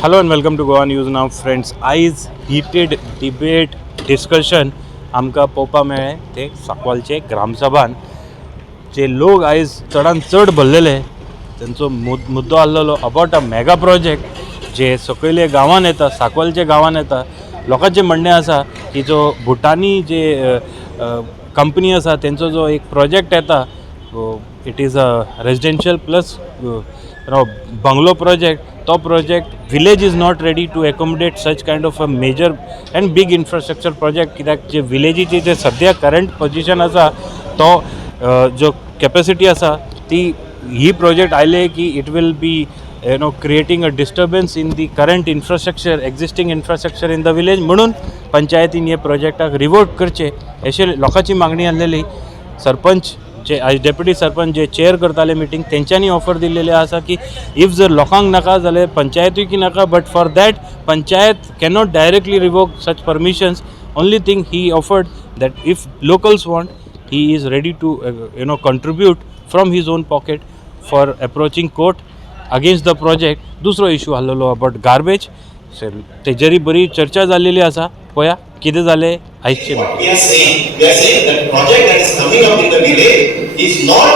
Hello and welcome to Goa News Now, friends. आयज heated debate discussion आमकां पळोवपा मेळ्ळें ते सांकवालचे ग्रामसभान जे लोक आयज चडांत चड भरलेले तांचो मुद्दो आसलेलो अबावट अ मेगा प्रोजेक्ट जे सकयले गांवांत येता, सांकवालच्या गांवांत येता. लोकांचें म्हणणें आसा की जो भुटानी जे कंपनी आसा तेंचो जो एक प्रोजेक्ट येता it is a residential plus bungalow project. तो project village is not ready to accommodate such kind of a major and big infrastructure project. कित्याक जे विलेजीची जे सद्या करंट पोजिशन आसा तो जो कॅपेसिटी आसा ती ही प्रोजेक्ट आयले की it will be creating a disturbance in the current infrastructure existing infrastructure in the village. म्हणून पंचायतीन हे प्रोजेक्टाक रिवोट करचे अशी लोकांची मागणी आसलेली. सरपंच जे आज डेप्युटी सरपंच जे चेअर करताले मिटींग तेंच्यांनी ऑफर दिलेले आसा की इफ जर लोकांक नाका जाल्यार पंचायतूय की नाका, but for that panchayat cannot directly revoke such permissions. Only thing he offered that if locals want he is ready to contribute from his own pocket for approaching court against the project. दुसरो issue आसलेलो about garbage, तेजेरी बरी चर्चा जाल्लेली आसा. पळया कितें जालें आयजचे What we are saying that project that is coming up in the village is not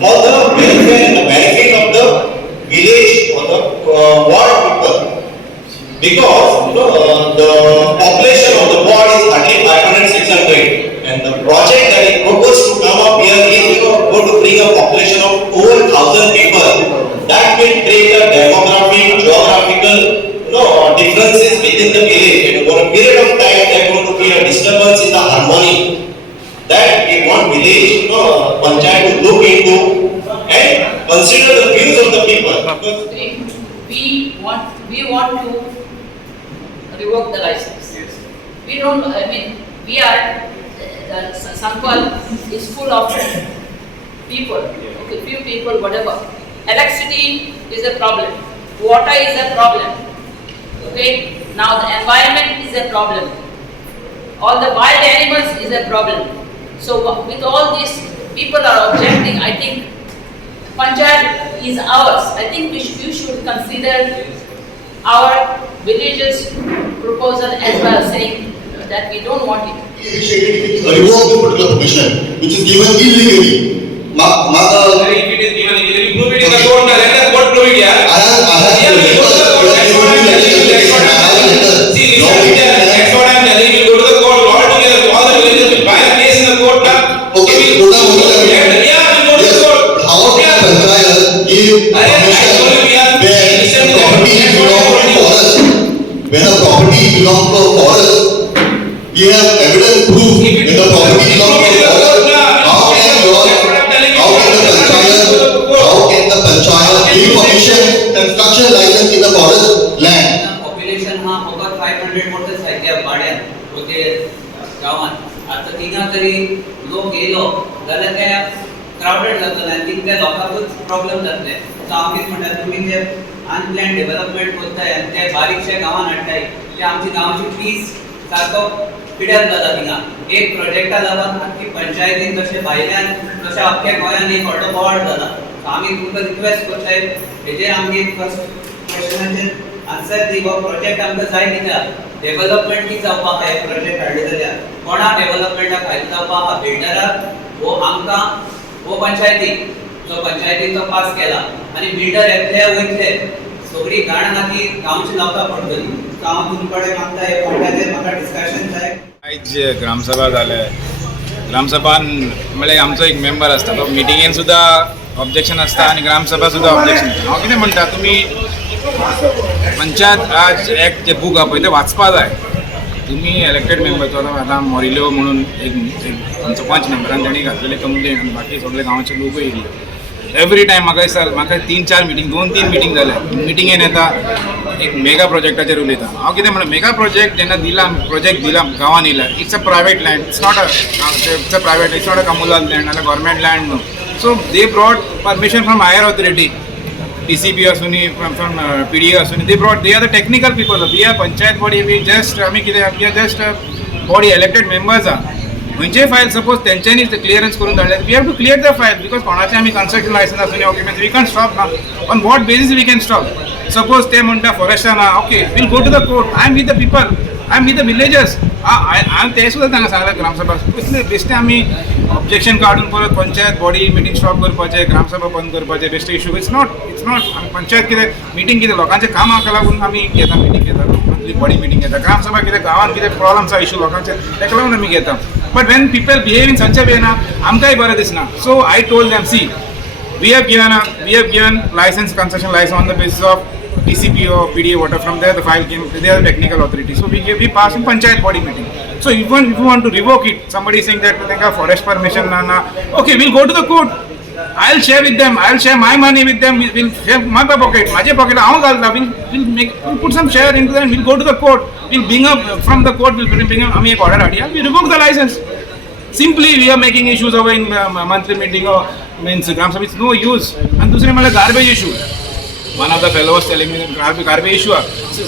for the welfare and the benefit of the village or the ward people, because the population of the ward is hardly 500-600, and the project that is proposed to come up here is going to bring a population of over 1,000 people. That will create a demographic, geographical differences within the village, and over a period of time there is going to be a disturbance in the harmony that we want village panchayat to look into and consider the views of the people. We want to revoke the license. Yes. We don't. I mean, we are Sankwal is full of people. Okay, few people, whatever. Electricity is a problem. Water is a problem. Okay, now the environment is a problem. All the wild animals is a problem. So with all these people are objecting, I think panchayat is ours. I think you should consider our villages proposal as well, saying that we don't want it. Revoke the particular permission which is given illegally. If it is given illegally, prove it in the court. Let the court prove it. Yeah. When a property belongs to a forest, we have evidence proof when the property belongs to a forest. How can the panchayat give permission construction license in the forest land? Population हा फक्त 500 मोठे साहित्य भाड्यान होते गावात. आता तिंगा तरी लोक येलो जाल्यार ते क्राउडेड जातले आनी तितले लोकांकूच प्रॉब्लेम जातले. सो आमी म्हणटा तुम्ही जे अनप्लॅन डेव्हलपमेंट करताय आनी ते बारीकशे गावान हाडटाय ते आमची गांवची पीस सारको पिड्यार जाता. थिंगा एक प्रोजेक्टा लागून आख्खी पंचायतीन तशें भायल्यान तशें अख्ख्या गोंयान एक व्हडलो बोवाळ जाला. आमी तुमकां रिक्वेस्ट करताय हेजेर आमगे फर्स्ट क्वेश्चनाचेर आन्सर दी. हो प्रोजेक्ट आमकां जाय कित्याक डेव्हलपमेंट की जावपाक हे प्रोजेक्ट हाडले जाल्यार कोणा डेव्हलपमेंटाक फायदो जावपाक बिल्डराक वो आमकां वो पंचायतीक जो पंचायतीन तो पास केला आनी बिल्डर एकले वयतले सगळी घाण आखी गांवची लोकां पडटली. सो हांव तुमचे कडेन मागता हे पॉयंटाचेर म्हाका डिस्कशन जाय. आयज ग्रामसभा जाले. ग्रामसभान म्हळ्यार आमचो एक मेंबर आसता तो मिटिंगेन सुद्धा ऑब्जेक्शन आसता आनी ग्रामसभा सुद्धा ऑब्जेक्शन. हांव कितें म्हणटा तुमी पंचायत आज एक्ट जे बूक आहा पळय ते वाचपा जाय. तुमी इलेक्टेड मेंबर तो आतां मोरिल्यो म्हणून एक आमचो पंच मेंबरान तेणी घातलेले कंप्लेन आनी बाकी सगळे गांवचे लोकूय येयले. एवरी टायम म्हाका 3-4 मिटींग 2-3 मिटींग जाले. मिटिंगेन येता एक मेगा प्रोजेक्टाचेर उलयता. हांव कितें म्हणटा मेगा प्रोजेक्ट जेन्ना प्रोजेक्ट दिला गांवान येयला it's a private land. It's not a private, it's not a communal land नाल्यार गव्हर्मेंट लँड न्हू. So they brought permission from higher authority, TCP आसूनी फ्रॉम PDA आसूनी. They are the technical people. We are panchayat body. We just आमी कितें we are just body elected members आहा खंयचेय file suppose तेंच्यांनी clearance करून धाडले we have to clear the file because कोणाचें आमी कन्स्ट्रक्शन लायसन्स आसूं ऑक्युपन्सी वी कॅन स्टॉप ना on what basis we can stop suppose ते म्हणटा फॉरेस्टार ना okay we'll go to the court I am with the people I am with the villagers हांवें ते सुद्दां तांकां सांगलें ग्रामसभा कसले बेश्टे आमी ऑब्जेक्शन काडून परत पंचायत बॉडी मिटींग स्टॉप करपाचें ग्रामसभा बंद करपाचें बेश्टे इशू इट्स नॉट आमी पंचायत कितें मिटींग कितें लोकांचें कामाक लागून आमी घेता मिटींग घेता मंथली बॉडी मिटींग घेता ग्रामसभा कितें गांवांत कितें प्रॉब्लम्स आसा इशू लोकांचे ताका लागून आमी घेता but when people behave in such a way ना आमकांय बरें दिसना so I told them see we have given license concession license on the basis of TCP or PDA water from there the file came they are the technical authority so we pass in panchayat body meeting so if you want to revoke it somebody is saying that they have forest permission na okay we'll go to the court I'll share with them I'll share my money with them we'll share my pocket माझे pocket हांव घालता we'll put some share into that we'll go to the court we'll bring up from the court we'll bring up आम्ही एक order हाडया we revoke the license simply we are making issues over in monthly meeting or means Gram Sabha it's no use and दूसरे म्हटलं garbage issue one of the fellow was telling me garbage issue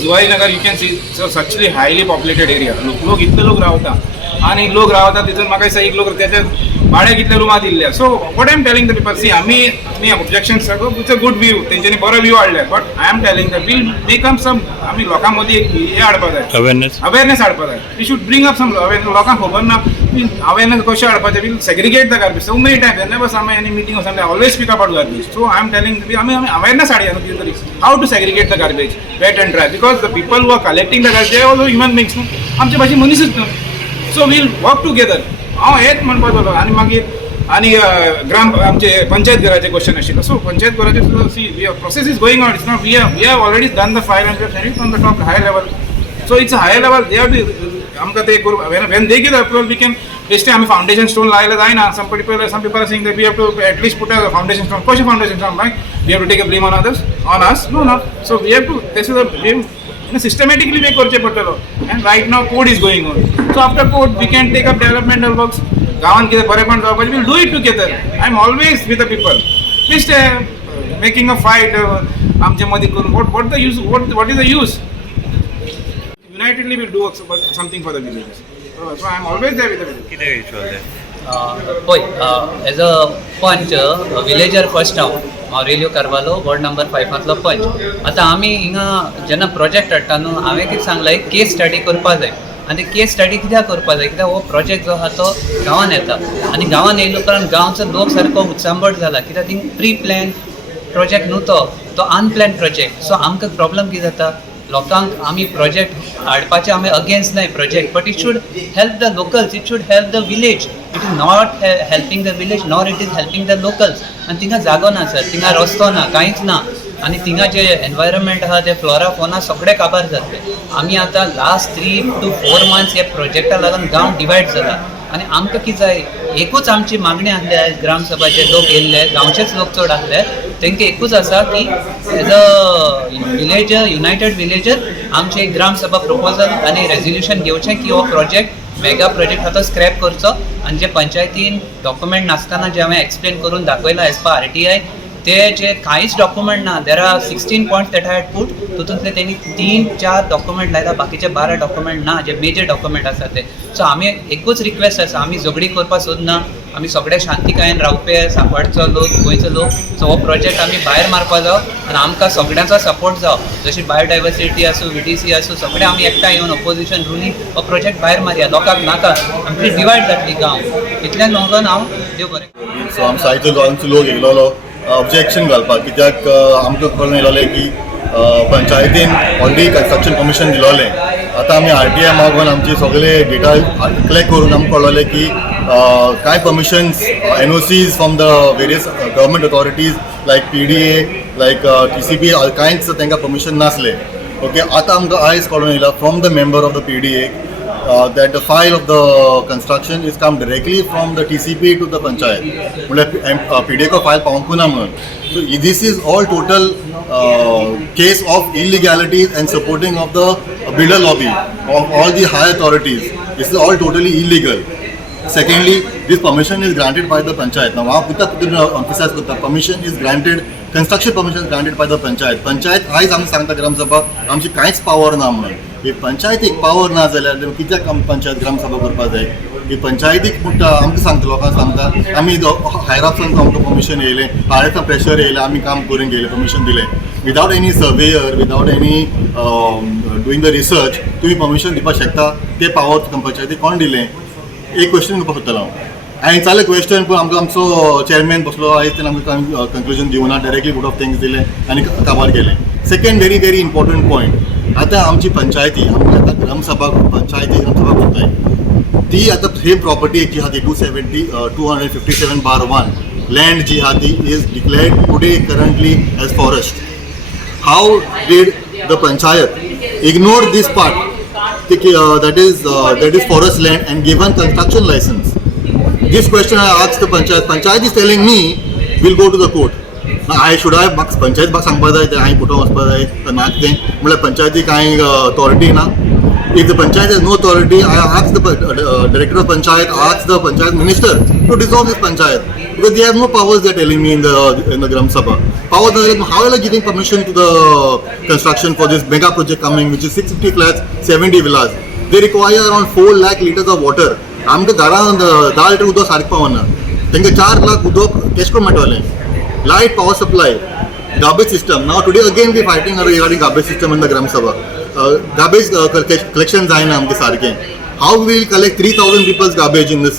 Zuwai Nagar you can see so such a highly populated area लोक इतले लोक रावता आणि लोक रावता तिथून म्हाका दिसता एक लोक त्याच्या भाड्या कितले रुमा दिल्ले so what I am telling the people see आमी ऑब्जेक्शन सगळं इट्स अ गुड व्यू तेंच्यांनी बरो व्यू हाडले but I am telling the we'll make up some आमी लोकां मदीं एक हे हाडपा जाय अवेरनेस हाडपा जाय we should bring up some लोकांक खबर ना अवेरनेस कशें हाडपाचें we'll segregate the garbage so many times जेन्ना बस आमी एनी मिटींग आसा always speak about garbage so I am telling आमी अवेरनेस हाडया न्हू कितें तरी have to segregate the garbage wet and dry because the people who are collecting the garbage they are also human beings न्हू आमचे भाशेन मनीसच न्हू सो वील वर्क टुगेदर हांव हेच म्हणपाचो आनी मागीर आणि ग्राम आमचे पंचायत घराचे क्वेश्चन आशिल्लो सो पंचायत घराचे see process is going on it's not we have already done the file and we have send on the top high level so it's high level they have to आमकां ते करू when they give approval we can बेश्टे आमी foundation stone लायले जायना some people are saying that we have to at least put a foundation stone कशें foundation stone मागीर we have to take a blame on us no so we have to this is a blame systematically pay करचे पडटलो and right now code is going on so after code we can take up developmental works गांवांत कितें बरेपण जावपाचें we'll do it together I am always with the people बेश्टे making a fight आमचे मदीं करून what the use what is the use unitedly we'll do something for the villages so I am always there with the village कितें issue पळय as a panch villager first हांव रेल्यो Carvalho ward number 5 पंच आतां आमी हिंगा जेन्ना प्रोजेक्ट हाडटा न्हू हांवें कितें सांगलां एक केस स्टडी करपा जाय आनी केस स्टडी कित्याक करपा जाय कित्याक हो प्रोजेक्ट जो आहा तो गांवांत येता आनी गांवांत येयलो उपरांत गांवचो लोक सारको उत्सांबट जाला कित्याक थिंग प्री प्लॅन प्रोजेक्ट न्हू तो अनप्लॅन प्रोजेक्ट सो आमकां प्रॉब्लम कितें जाता लोकांक आमी प्रोजेक्ट हाडपाचे आमी अगेन्स्ट नाय project but it should help the locals it should help the village it is not helping the village nor it is helping the locals आनी थिंगा जागो ना सर थिंगा रस्तो ना कांयच ना आनी थिंगा जे एनवायरमेंट आहा ते फ्लोरा फोना सगळे काबार जातले आमी आतां लास्ट 3 to 4 मंथ्स हे प्रोजेक्टा लागून गांव डिवायड जाला आनी आमकां कितें जाय एकूच आमची मागणी आसली ग्रामसभाचे लोक येयल्ले गांवचेच लोक चड आसले तांकां एकूच आसा की as a villager united villager आमचे एक ग्रामसभा प्रपोजल आनी रेजोल्युशन घेवचें की हो प्रोजेक्ट मेगा प्रोजेक्ट आहा तो स्क्रॅप करचो आनी जे पंचायतीन डॉक्युमेंट नासतना जे हांवें एक्सप्लेन करून दाखयला एज पर RTI ते जे कांयच डॉक्युमेंट ना there are 16 points that had put तितूंतले तेणी 3-4 डॉक्युमेंट लायला बाकीचे 12 डॉक्युमेंट ना जे मेजर डॉक्युमेंट आसा ते सो आमी एकूच रिक्वेस्ट आसा आमी झगडी करपाक सोदना आमी सगळे शांतीकायेन रावपी सांकवाडचो लोक गोंयचो लोक सो हो प्रोजेक्ट आमी भायर मारपा जाव आनी आमकां सगळ्यांचो सपोर्ट जाव जशी बायोडायवर्सिटी आसूं VDC आसूं सगळे आमी एकठांय येवन ऑपोजिशन रुलींग हो प्रोजेक्ट भायर मारया लोकांक नाका आमची डिवायड जातली गांव इतल्यान नोंदोन हांव देव बरें सो आमचो आयचो गोंयचो लोक येयलो ऑब्जेक्शन घालपाक कित्याक आमकां कळून येयलोलें की पंचायतीन ऑलरेडी कंस्ट्रक्शन कमिशन दिलोलें आतां आमी RTI मागून आमचे सगळे डेटा कलेक्ट करून आमकां कळलोलें की कांय permissions NOCs from the various government authorities like PDA like TCP कांयच तांकां परमिशन नासलें ओके आतां आमकां आयज कळून येयला from the member of the PDA that the file of the construction is come directly from the TCP to the panchayat. म्हळ्यार PDA को file पावूंक ना म्हणून. So this is all total case of illegalities and supporting of the builder lobby of all the high authorities. This is all totally illegal. Secondly, this permission is granted by the panchayat. Now, हांव कित्याक emphasize करता, permission is granted, construction permission is granted by the panchayat. Panchayat आयज आमी सांगता ग्रामसभा आमची कांयच power ना म्हणून. if पंचायतीक पावर ना जाल्यार कित्याक आमी पंचायत ग्रामसभा करपाक जाय? ही पंचायतीक म्हणटा आमकां सांगता, लोकांक सांगता आमी हायर ऑफिसान आमकां परमिशन येयलें, हायरचा प्रेशर येयलें, आमी काम करून गेले, परमिशन दिलें. Without any surveyor, without any doing the research तुमी परमिशन दिवपाक शकता. ते पावर पंचायतीक कोण दिलें? एक क्वेश्चन करपाक सोदतालो हांव. हांवें चाले क्वेश्चन पूण आमकां आमचो चेअरमॅन बसलो आयज तेणें आमकां कन्क्लुजन दिवना, डायरेक्टली वोट ऑफ थँक्स दिलें आनी काबार केलें. सेकंड व्हेरी इम्पॉर्टंट पॉयंट, आतां आमची पंचायती आमी आतां ग्रामसभा पंचायती ग्रामसभा करताय ती आतां सेम प्रॉपर्टी जी आहा ती 257/1 लँड जी आहा ती is declared today currently as forest. How did the panchayat ignore this part that is forest land and given construction license? This question I asked the panchayat. Panchayat is telling me we'll go to the court. Now I should have panchayat bak सांगपा जाय ते हांवें कुठं वचपा जाय नाक तें म्हळ्यार पंचायतीक कांय authority ना. If the panchayat has no authority, I asked the director of panchayat, asked the panchayat minister to dissolve this panchayat because they have no powers. They are telling me in the Gram Sabha. Powers are like, how are they giving permission to the construction for this mega project coming, which is 650 flats, 70 villas. They require around 4 lakh liters of water. आमकां घरान 10 litre उदक सारकें पावना. तांकां 4 लाख उदक कशें करून मेळटलें? Light, power supply, garbage system. Now today again we fighting regarding garbage system in the Gram Sabha. Garbage collection जायना आमकां सारकें. How we will collect 3,000 people's garbage in this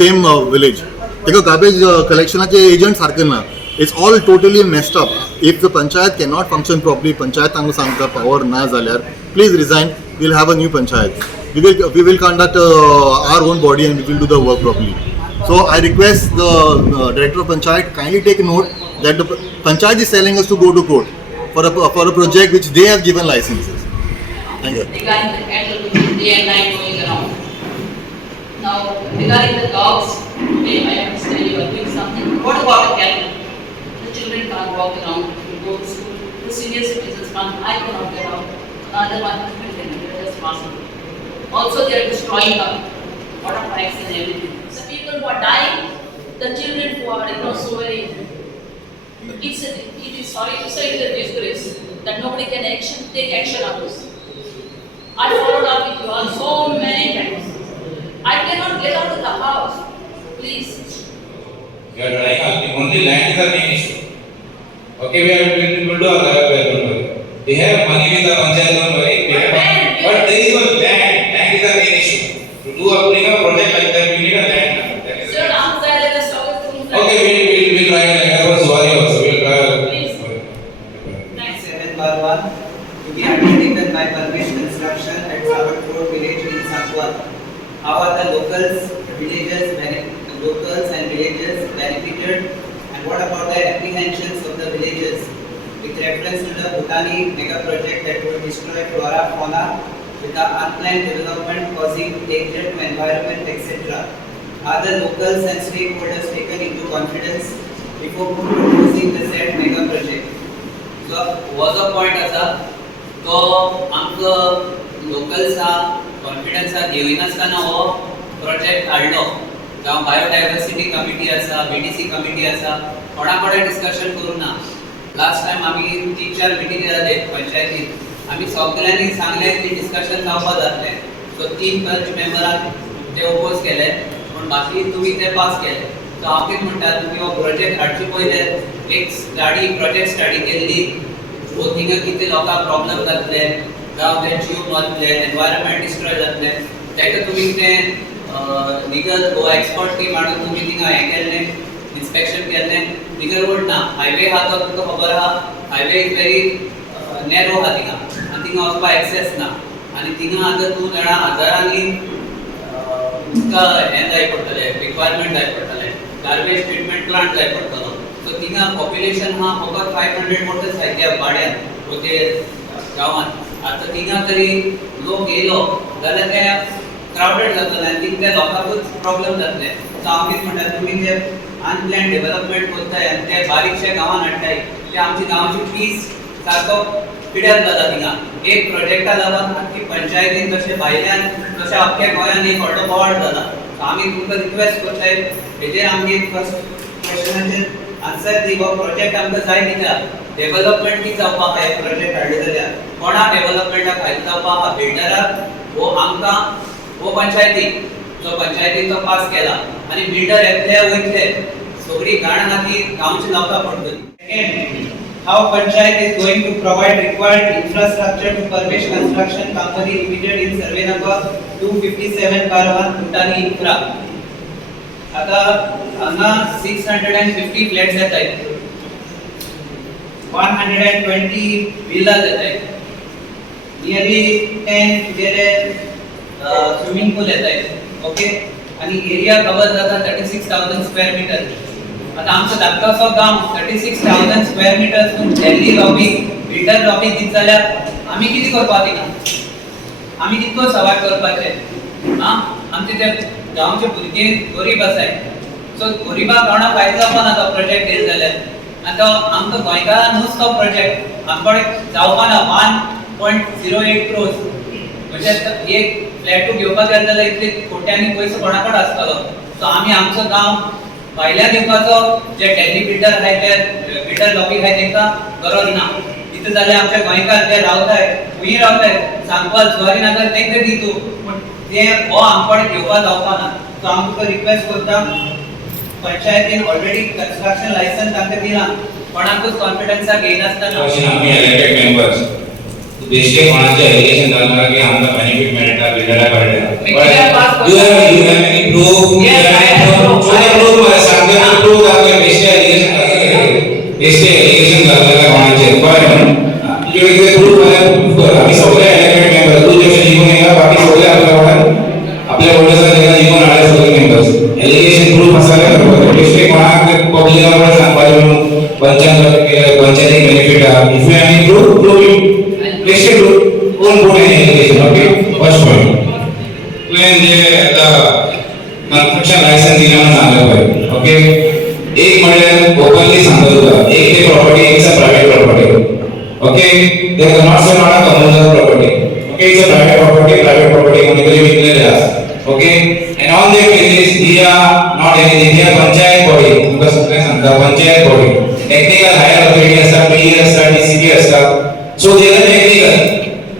same village? ताका garbage collectionचे agent सारकें ना. It's all totally messed up. If the panchayat cannot function properly, panchayat आमकां सांगता power ना जाल्यार please resign. We'll have a new panchayat. We will conduct our own body and we will do the work properly. So I request the director of panchayat kindly take note that the panchayat is telling us to go to court for a project which they have given licenses. Thank you. Regarding the cattle which is day and night going around. Now, regarding the dogs, I understand you are doing something. What about the cattle? The children can't walk around to go to school. The senior citizens can't. I cannot get out. Another one husband can do it as possible. Also, they are destroying the water pipes and everything. The people who are dying, the children who are so very. It is sorry to say, it's a disgrace that nobody can take action on this. I followed up with you all so many times. I cannot get out of the house. Please. You are trying only land is the main issue. Okay, we will do our work. They have money with the panchayat, don't worry. But there is no land. Land is the main issue. To do bring a project like that, we need a land. Sir, I'm sorry, let's talk it through. Okay, we'll try. I was worried also. We'll try. Please. Thanks. 7/1 to be undertaken by Parvesh Construction at Savat Road village in Sakwal. How are the locals and villages benefited, and what about the apprehensions of the villages with reference to the Bhutani mega project that would destroy flora, fauna with the unplanned development causing danger to environment, etc. Are the locals and stakeholders taken into confidence before proposing the said mega project? So, was a point असा तो आमकां लोकल्सा कॉन्फिडन्सा घेवनासतना हो project हाडलो जावं biodiversity committee आसा BDC committee आसा कोणा कडेन डिस्कशन करूं ना. लास्ट टायम आमी 3-4 मिटींग जाले पंचायतीन आमी सगळ्यांनी सांगलें की डिस्कशन जावपा जातलें. सो 3 पंच मेंबरान ते ओपोज केले पूण बाकी तुमी ते पास केले. सो हांव कितें म्हणटा तुमी हो प्रोजेक्ट हाडचे पयले एक प्रोजेक्ट स्टडी केल्ली वो थिंगा कितें लोकांक प्रॉब्लम जातले जावं ते जीव मरतले एनवायरमेंट डिस्ट्रॉय जातले तेका तुमी तें लिगल वो एक्सपर्ट टीम हाडून तुमी थिंगा हें केल्लें इन्स्पेक्शन केल्लें. लिगल रोड ना हायवे आहा तो तुका खबर आहा हायवे इज व्हेरी नॅरो आहा थिंगा आनी थिंगा वचपा एक्सेस ना आनी थिंगा आतां तूं जाणा हजारांनी तुका हें जाय पडटलें रिक्वायरमेंट जाय पडटलें गार्बेज ट्रिटमेंट प्लांट जाय पडटलो. सो थिंगा पॉप्युलेशन हा फकत 500 मोटर सायकल भाड्यान ते गांवांत. आतां थिंगा तरी लोक येयलो जाल्यार ते क्रावडेड जातलें आनी थिंगा त्या लोकांकूच प्रॉब्लेम जातले. सो हांव कितें म्हणटा तुमी जे अनप्लॅन डेव्हलपमेंट करताय आनी ते बारीकशे गांवांत हाडटाय ते आमची गांवाची पीस सारको पिड्यार जाता थिंगा. एक प्रोजेक्टा लागून आख्खी पंचायतीन तशें भायल्यान तशें अख्ख्या गोंयान एक व्हडलो बोवाळ जाला. सो आमी तुमकां रिक्वेस्ट करताय हेजेर आमगे फर्स्ट क्वेश्चनाचेर आन्सर दी हो प्रोजेक्ट आमकां जाय कित्याक डेव्हलपमेंट की जावपाक जाय प्रोजेक्ट हाडले जाल्यार कोणाक डेव्हलपमेंटाक फायदो जावपाक हा बिल्डराक वो आमकां वो पंचायतीक जो पंचायतीचो पास केला आनी बिल्डर येतले वयतले सगळी घाण आहा ती गांवच्या लोकांक पडटली. Second, how panchayat is going to provide required infrastructure to permit construction company limited in survey number 257/1 Bhutani infra. आता हांगा 650 फ्लॅट्स येतात, 120 villas येतात, नियरली 10 तुगेले स्विमिंग पूल येतात, ओके, आणि एरिया कवर जाता 36,000 स्क्वेअर मीटर. आता आमचो धाकटोसो गांव 36,000 square metre Delhi lobby builder lobby दित जाल्यार आमी कितें करपाक दिना, आमी कितको सर्वायव करपाचें. आमचे ते गांवचे भुरगे गरीब आसाय, सो गरीबाक कोणाक फायदो जावपा ना तो प्रोजेक्ट येयलो जाल्यार. आनी तो आमकां गोंयकारांनूच तो प्रोजेक्ट आमकडे जावपा ना. 1.08 crores म्हणजे एक फ्लॅटू घेवपाक गेले जाल्यार इतले कोट्यांनी पयसो कोणा कडेन आसतलो. सो आमी आमचो गांव भायल्या दिवपाचो जे डेली बिल्डर आहाय ते बिल्डर लॉबी आहाय तांकां गरज ना. इतले जाल्यार आमचे गोंयकार जे रावताय खूंय रावताय सांगपाल जुवारीनगर तांकां दितू, पूण ते हो आमकडे घेवपा जावपा ना. सो हांव तुका रिक्वेस्ट करता, पंचायतीन ऑलरेडी कन्स्ट्रक्शन लायसन्स तांकां दिला, कोणाकूच कॉन्फिडन्साक घेयनासतना आमी इलेक्टेड मेंबर्स बेश्टे कोणाचे एलिगेशन घालना की आमकां बेनिफिट मेळटा बिल्डरा कडल्यान. You have any proof? Proof सांगता प्रूफ दाखय. बेश्टे एलिगेशन घालता, बेश्टे एलिगेशन घालता कोणाचे पण तुजे कितें प्रूफ आहा प्रूफ कर. आमी सगळे इलेक्टेड मेंबर्स, तू जशे जिखून येयला बाकी सगळे आपल्या वॉर्डाचा तेका जिखून हाडले सगळे मेंबर्स. एलिगेशन प्रूफ आसा जाल्यार करपाचें. बेश्टे कोणाक पब्लिका कडेन सांगपाचें म्हणून पंचायतीक बेनिफिट आहा. If you have any proof proof it. बेश्टे कोण कोण एलिगेशन. ओके, फर्स्ट पॉइंट तुवें जे आतां कन्स्ट्रक्शन लायसन्स दिला म्हणून सांगलें पळय, ओके, एक म्हणल्यार ओपनली सांगता तुका एक ते property it's a private property, okay, they are not say not a communal property, okay, it's a private property कोणी तरी विकलेले आसा, okay, and on that basis we are not anything, we are panchayat body. तुमकां सगळें सांगता panchayat body. Technical higher authority आसा, PD आसा, DCP आसा, सो दे आर टेक्निकल.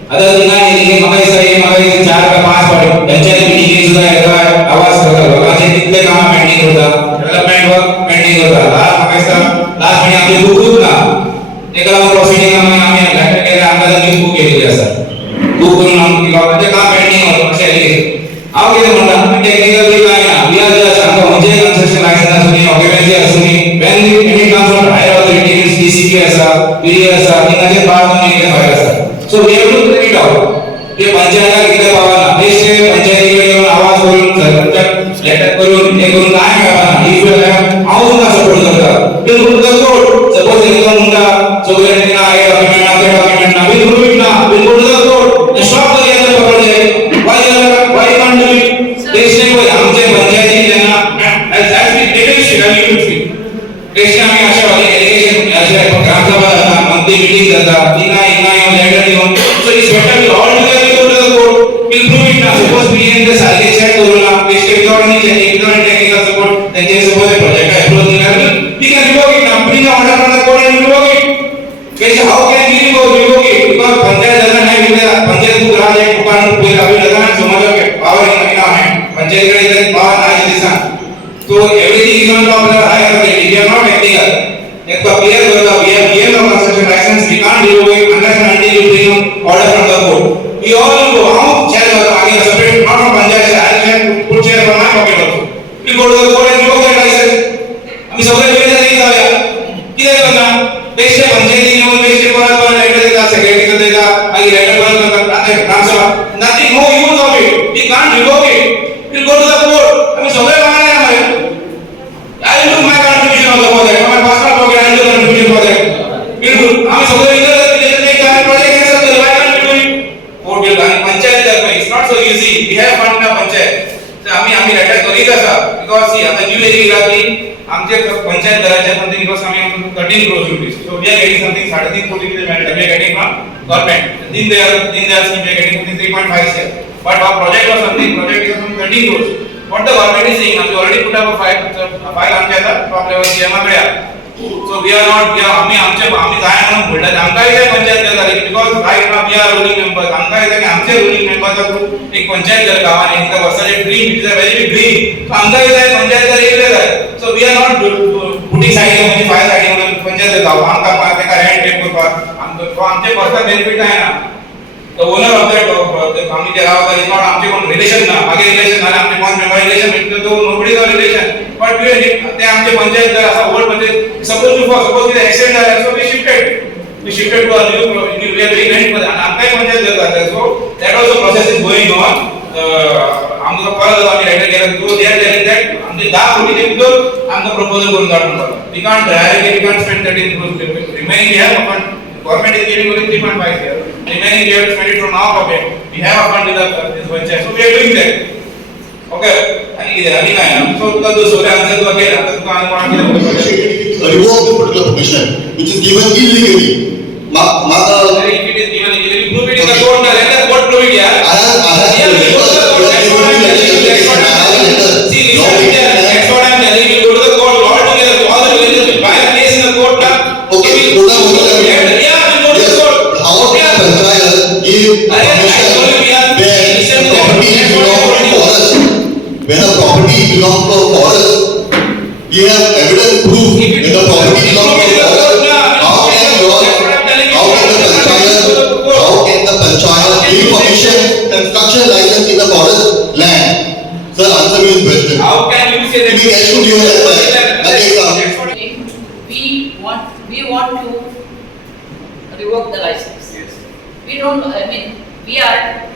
आता तिना हे म्हाका दिसता हे म्हाका 4 का 5 फावटी पंचायत मिटिंगेक सुद्दां येता, आवाज करता, लोकांचे कितले कामां पेंडिंग करता, डेव्हलपमेंट वर्क पेंडिंग करता. म्हाका दिसता लास्ट म्हणे आमचे बुकूच ना, तेका लागून प्रोसिडींग आमी लॅटर केल्या, आमकां न्यूज बूक केलेली आसा, बूक करून आमकां लोकांचे काम पेंडिंग आसा अशें एलिगेशन. हांव कितें म्हणटा, टेक्निकल बी कांय ना, वी आर जस्ट आमकां म्हणजे कन्स्ट्रक्शन लायसन्स आसूनी, ऑक्युपन्सी आसूनी, when any comes from higher authority means DCP आसा, पीडी आसा, तिंगाचे पास आनी हे फायल आसा. So we have to clear it out. ये पंचायत कितें पावना, बेश्टे पंचायतीकडे येवन आवाज करून सरपंचाक लेटर करून हे करून कांय मेळना. इफ यू हॅव हांव तुमकां सपोर्ट करता, बिलकुल सपोर्ट. सपोज एकदम म्हणटा सगळे ना हे डॉक्युमेंट ना ते डॉक्युमेंट ना, बिलकुल ना, बिलकुल सपोर्ट. स्टॉप द यार project. Why can't do it? बेश्टे पळय आमचे पंचायतीक जेन्ना दॅट्स द डेटेशन आमी यूज वी बेश्टे आमी अशें वाले एलिगेशन अशें ग्रामसभा जाता, मंथली मीटिंग जाता, तिंगा येवन लेटर दिवन, so it's better we all together go to the court, will prove it ना. सपोज पीएन ते सारखे चेक करूना, बेश्टे without any checking, without technical support, तेंचे सपोज प्रोजेक्ट अप्रूव्ह दिल्यार वी कॅन रिवोक इट ना. Bring order from the court and revoke it. बेश्टे how can we revoke it? Because panchayat doesn't have it. Panchayat book राज एक दुकान पयला अभी doesn't समाज पावर इन हँड. पंचायत कडे इतले पावर ना अशें दिसता. So everything is on top of the higher authority. We are not technical. एक तो clear करता, we have given the construction license. We can't revoke it unless and until you bring order from the court. We all will go. हम chair करता आगे separate not from panchayat से I will put chair from my pocket also. We go to the court and revoke that license. हम सगळे वेळेला नाही जाऊया. किती करना? बेश्टे पंचायती येऊन बेश्टे परत लेटर देता, सेक्रेटरीला देता, आणि लेटर परत करता. आता ग्रामसभा nothing, no use of it. We can't revoke it. We'll go to the court. हम सगळे मागणे आम्हाला. I will do my contribution on the project. My personal pocket, I will do contribution for that. बिल्कुल. आम्ही सगळे इधर एक project cancel करू. Why can't we do it? Court will ban. Panchayat करता. It's not so easy. We have fund na panchayat. तर आम्ही letter करीत आसा. Because see, आता न्यू एरिया लागली. आमचे पंचायत दराच्या मध्ये because आम्ही 13 crores rupees. So we are getting something 3.5 कोटी किती मिळाले. We are getting from government. Din Dayal scheme we are getting 3.5 crores. But our project was something. Project is from 13 crores. what the government is saying, we already put up a file आमच्या top level CM कडे. So we are not, आम्ही जाय म्हणून बोलतात, आमकां इथे पंचायत जाली, because right now we are ruling members, आमकां इथे की आमचे ruling members थ्रू एक पंचायत जर गावाने एक वर्षाचे dream, it is a very big dream. So आमकां इथे पंचायत जर येले जाय. So we are not putting side म्हणजे फायर साइड म्हणून पंचायत जाऊ, आमकां तेका रेंट पे करपाक, आमचे पर्सनल बेनिफिट आहे ना. The owner of that आम्ही जे राहतो is not आमचे कोण रिलेशन ना, मागे रिलेशन झाले आमचे कोण मेंबर रिलेशन भेटतो तो नोबडी चा रिलेशन. But we ते आमचे पंचायत जर असा old panchayat suppose the accident झाला, so we shifted to a new very but आमकाही पंचायत जातात. So that also process is going on. आमचं परत आम्ही रायटर केलं तो they are telling that आमचे 10 कोटीचे भितर आमचं प्रपोजल करून काढून we can't spend 13 crores remaining we have fund. Government is giving only 3.5 here. Remaining we have to spend it from our pocket. We have a fund with this venture, so we are doing that. Okay. आणि काय ना, so तुला जो सोरे answer तू केला, तर तू आणि कोणा केलं? Revoke the particular permission, which is given illegally. If it is given illegally, prove it in the court. Let the court prove it, yeah. I have That's what I'm telling you. Go to the court, all together, all the villages will buy a place in the court now. Okay, when a property belongs to a forest, we have evidence proof when the property belongs to a forest. How can the panchayat give permission construction license in the forest land? Sir, answer me this question. How can you say that? We can shoot you as well. We want to revoke the license. Yes. We don't, we are,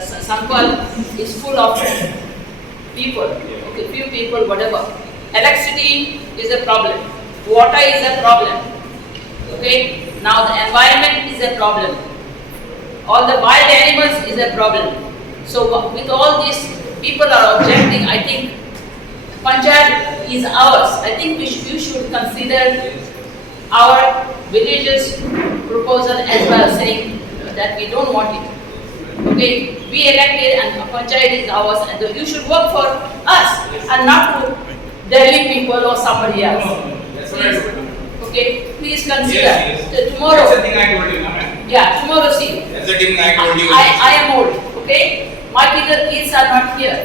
Sankwal is full of people, okay, few people, whatever. Electricity is a problem, water is a problem, okay. Now the environment is a problem, all the wild animals is a problem. So with all these people are objecting, I think Panchayat is ours. I think you should consider our villages proposal as well, saying that we don't want it. Okay, we elected and Panchayat is ours, and you should work for us and not to Delhi people or somebody else. That's what I told you. Okay, please consider. Yes. Tomorrow. That's the thing I told you, ma'am. Yeah, tomorrow see. That's the thing I told you. I am old. Okay, my kids are not here.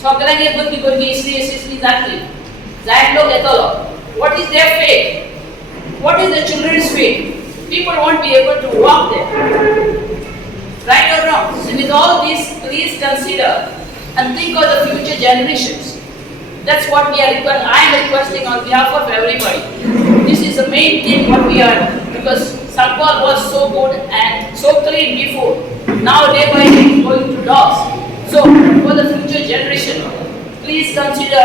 So सगळ्यांगे भुरगी इसलिए जातली. Zayn लोग येतलो. What is their fate? What is the children's fate? People won't be able to walk there. Right or wrong? So with all this, please consider and think of the future generations. That's what we are requesting. I am requesting on behalf of everybody. This is the main thing what we are, because Sankwal was so good and so clean before. Now day by day it's going to loss. So for the future generation, please consider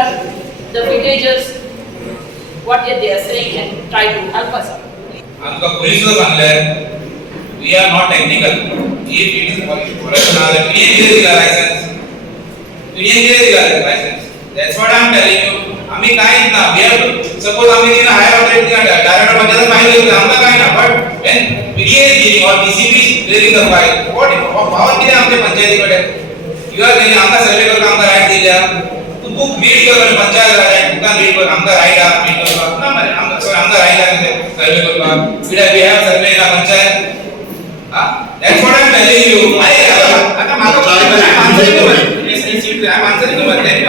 the villagers, what they are saying, and try to help us. आमका police सांगले we are not technical. If it is professional, we give the license. That's what I am telling you. आम्ही काय ना, we have suppose आम्ही तिना higher authority director panchayat file देऊ, आमका काय ना, but when PDA is giving or DCP is raising the file, what power किती आमच्या पंचायतीकडे? You are telling आमका सर्वे करता आमका राइट दिल्या. तू बुक रीड कर पंचायत राइट, बुक रीड कर आमका राइट आहे रीड कर. ना मारे आमका राइट आहे सर्वे करता. We have survey ना panchayat. That's what I am telling you. आता माझा answering you. I am answering you. Then you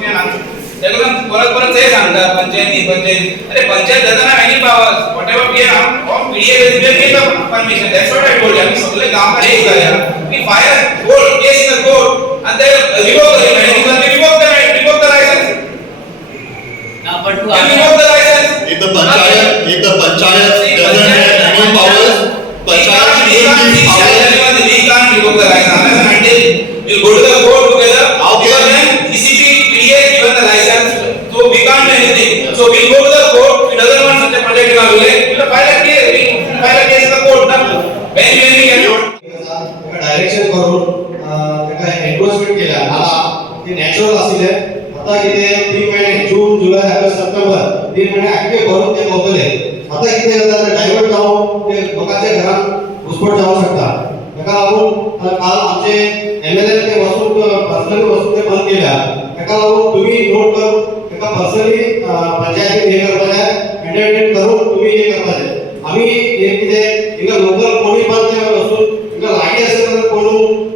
can answer. परत ते सांगता पंचायत अरे पंचायत देताना many powers. Whatever we have, all PDA will give the permission. That's what I told you. आम्ही सगळे काम करायचे झाले. We file court case in the court and then revoke the license. Now, but to Revoke the license. If the panchayat doesn't have any powers, panchayat should give these powers. We can't revoke the license until we go to the court together. Because then DCP PDA given the license, so we can't do anything. So we go to the court. He doesn't want such a project in our village. We will file a case in the court. When we can do direction करून त्याका एन्डोर्समेंट केला नाला ते natural आसिले आता किते 3 महिने जून जुलै August September 3 महिने आखे भरून ते भोगले आता किते जाता डायव्हर्ट जाऊन ते लोकांच्या घरात घुसखोर जाऊ शकता त्याका आपण काल आमचे एमएलए ते वसूल पर्सनली वस्तू ते बंद केल्या ताका लागून तुम्ही नोट करून ताका पर्सनली पंचायतीन हे करपाचें एंटरटेन करून तुम्ही हे करपाचें आमी हे कितें हिंगा लोकल कोणी पण ते वस्तू हिंगा लागीं आसा जाल्यार कोण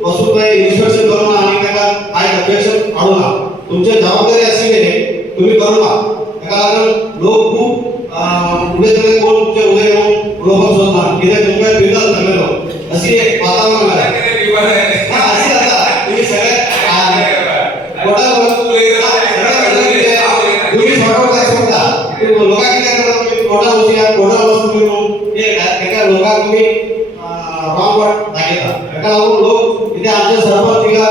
वस्तू काय इन्स्पेक्शन करूना आनी ताका कांय ऑब्जेक्शन हाडूना तुमची जबाबदारी आशिल्ली तुम्ही करूना ताका लागून लोक खूप उडे तरे कोण तुमचे उदय येवन उलोवपाक सोदना कित्याक तुमकां बिगल सगळेलो अशी एक वातावरण आहे अशी जाता तुम्ही सगळे तुम्ही सॉर्ट शकता लोकांक कितें करता तुम्ही कोर्टान वचून तुम्ही हे एका लोकांक तुम्ही रॉंग वर्ड दाखयता ताका लागून लोक कितें आमचे सरपंच तिका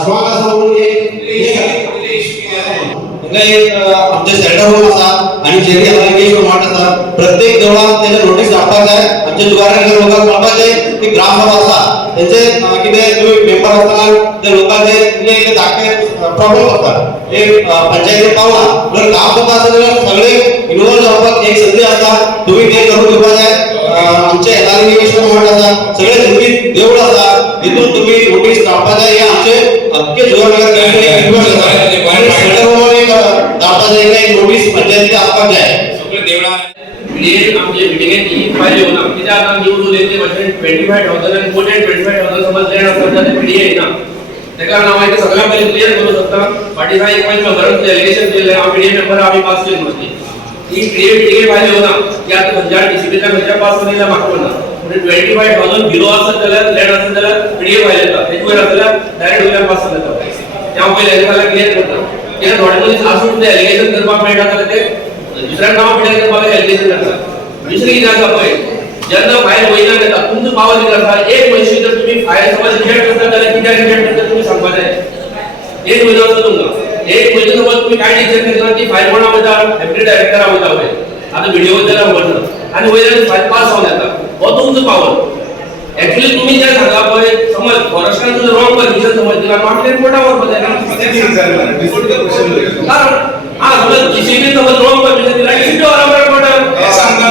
स्ट्रॉंग आसा म्हणून आमचे सेंटर होम आसा आणि जेरी एलिगेशन वाट आसा प्रत्येक देवळात तेजे नोटीस धाडपाक जाय आमचे दुकानांतल्या लोकांक कळपाचें की ग्रामसभा आसा तेंचे कितें तुम्ही मेंबर आसतना ते लोकांचे कितें धाकटे प्रॉब्लेम करतात हे पंचायतीन पावना जर ग्रामसभा आसा जाल्यार सगळे इन्वॉल्व जावपाक एक संधी आसा तुम्ही ते करून दिवपाक जाय आमचे एलिगेशन वाट आसा सगळे तुमची देवळ आसा हितून तुम्ही नोटीस धाडपाक जाय हे आमचे अख्खे जुवानगर रिक्वेस्ट आसा सेंटर होम धाडपाक जाय एक नोटीस पंचायतीन आसपाक जाय सगळे देवळां मिडियेट आमचे मिटिंगेत ही फायल येवना कित्याक आतां निवडून येते म्हणजे 25,000 आनी मोर दॅन 25,000 समज लँड आसता जाल्यार मिडिये येना तेका लागून हांव एक सगळ्यां पयलीं क्लियर करूं शकता फाटीं एक पॉयंट मेंबरान एलिगेशन केल्लें हांव मिडिये मेंबर आमी पास केली म्हणून ही मिडिये मिटिंगे फायल येवना की आतां खंयच्या डिसिप्लिना खंयच्या पास केलेल्या म्हाका म्हणना म्हणजे 25,000 बिलो आसत जाल्यार लँड आसत जाल्यार मिडिये फायल येता तेजे वयर आसल्यार डायरेक्ट वयल्यान पास जाता तें हांव पयलीं हेजे फाल्यां क्लियर करता कित्याक थोडे मनीस आसून ते एलिगेशन करपाक मेळटा जाल्यार ते दुसऱ्या नांवां पिड्यार करपाक एलिगेशन करता दुसरी कितें आसा पळय जेन्ना फायल वयल्यान येता तुमचो पावर कितें आसा एक मनशी जर तुमी फायल समज रिजेक्ट करता जाल्यार कित्याक रिजेक्ट करता तुमी सांगपाक जाय एक म्हयनो आसता तुमकां एक म्हयनो समज तुमी कांय डिसिजन घेतला ती फायल कोणा वयता डेप्युटी डायरेक्टरा वयता पळय आतां व्हिडिओ वयता खबर ना आनी वयल्यान फायल पास जावन येता हो तुमचो पावर एक्चुअली तुम्ही जे सांगा पळय समज फॉरेस्टान जर रॉंग परमिशन समज दिला आमी कोर्टाक वचपाक जाय समज जीसीबी समज रॉंग परमिशन दिला जीसीबी वराबर कोर्टाक सांगता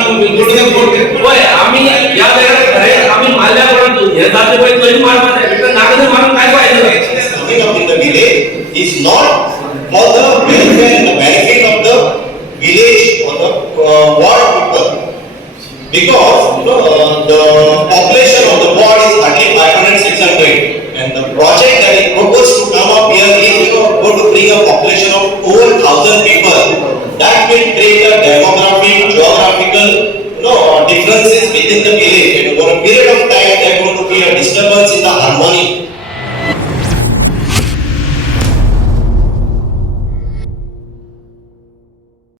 पळय आमी ह्या जाग्यार खरे आमी मारल्या कोणाक हे जाते पळय तरी मारपाक जाय बिकॉज नागरिक मारून काय फायदो coming up in the village is not for the welfare and the benefit of the village or the ward people. Because the population of the ward is hardly 500-600 and the project that is proposed to come up here is going to bring a population of over 1,000 people. That will create a demographic, geographical differences within the village and over a period of time there is going to be a disturbance in the harmony